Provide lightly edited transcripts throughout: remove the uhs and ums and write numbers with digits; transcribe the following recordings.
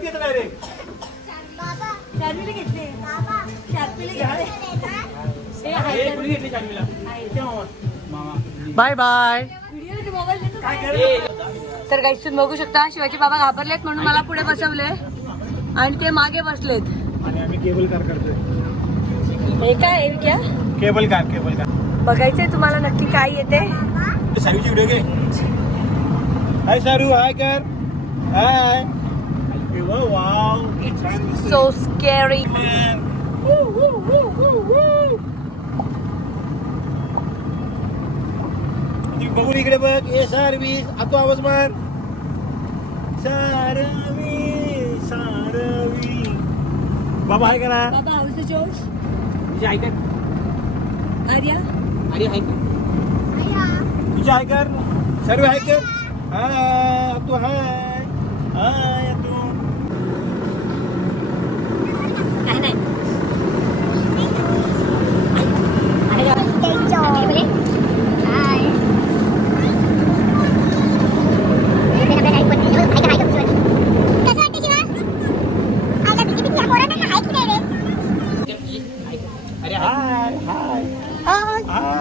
घेतो डायरेक्ट शार्वीला घेतले शार्वीला bye bye. तर गाईस तुम्ही बघू शकता शिवाजी बाबा घाबरलेत म्हणून मला पुढे बसवले आणि ते मागे बसलेत. आणि आम्ही केबल कार करतोय. हे काय क्या केबल कार बघायचंय तुम्हाला नक्की काय येते. सारूची व्हिडिओ घे. हाय सारू, हाय कर. हाय. Wow, so scary. बघून इकडे बघ. ए सारवी, आता आवाज मार. सारवी सारवी. बाबा हाय करा. बाबा हाऊस द जोश. तुझे हाय कर. आर्या हाय कर. तुझे हाय कर. सर्व हाय कर. हाय तू. हाय हाय तू. काय नाही हाय हाय हाय.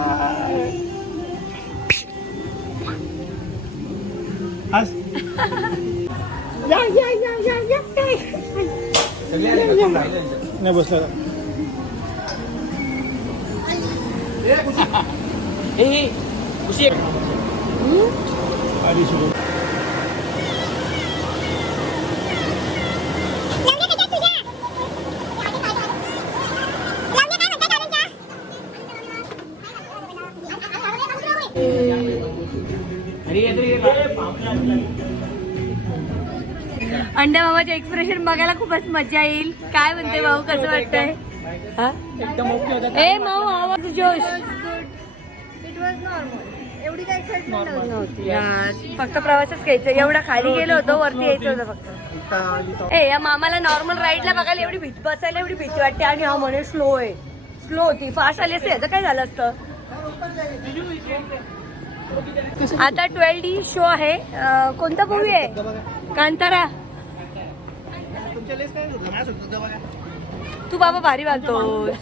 हस. नाही बसला. अंडा मामाचे एक्सप्रेशन बघायला खूपच मजा येईल. काय म्हणते भाऊ, कसं वाटतंय? एकदम ओके होता. ए माऊ आवाज जोश. एवढी काय एक्साइटमेंट नव्हती. यार, फक्त प्रवासच घ्यायचं. एवढा खाली गेलो होतो, वरती यायचं होतं फक्त. ए या मामाला नॉर्मल राईडला बघायला एवढी भीती, बसायला एवढी भीती वाटते आणि हा म्हणे स्लो आहे. स्लो होती, फास्ट आली असते याचं काय झालं असतं. आता 12D शो आहे. कोणता मूवी आहे? कांतारा. तू बाबा भारी बांधतोस.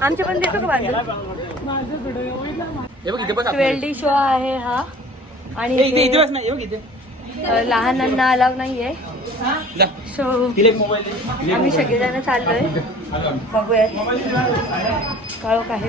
आमच्या पण देतो का बांधतो? 12D शो आहे हा. आणि लहानांना अलाव नाहीये. सो आम्ही सगळेजण चाललोय. बघूयात काळोख आहे.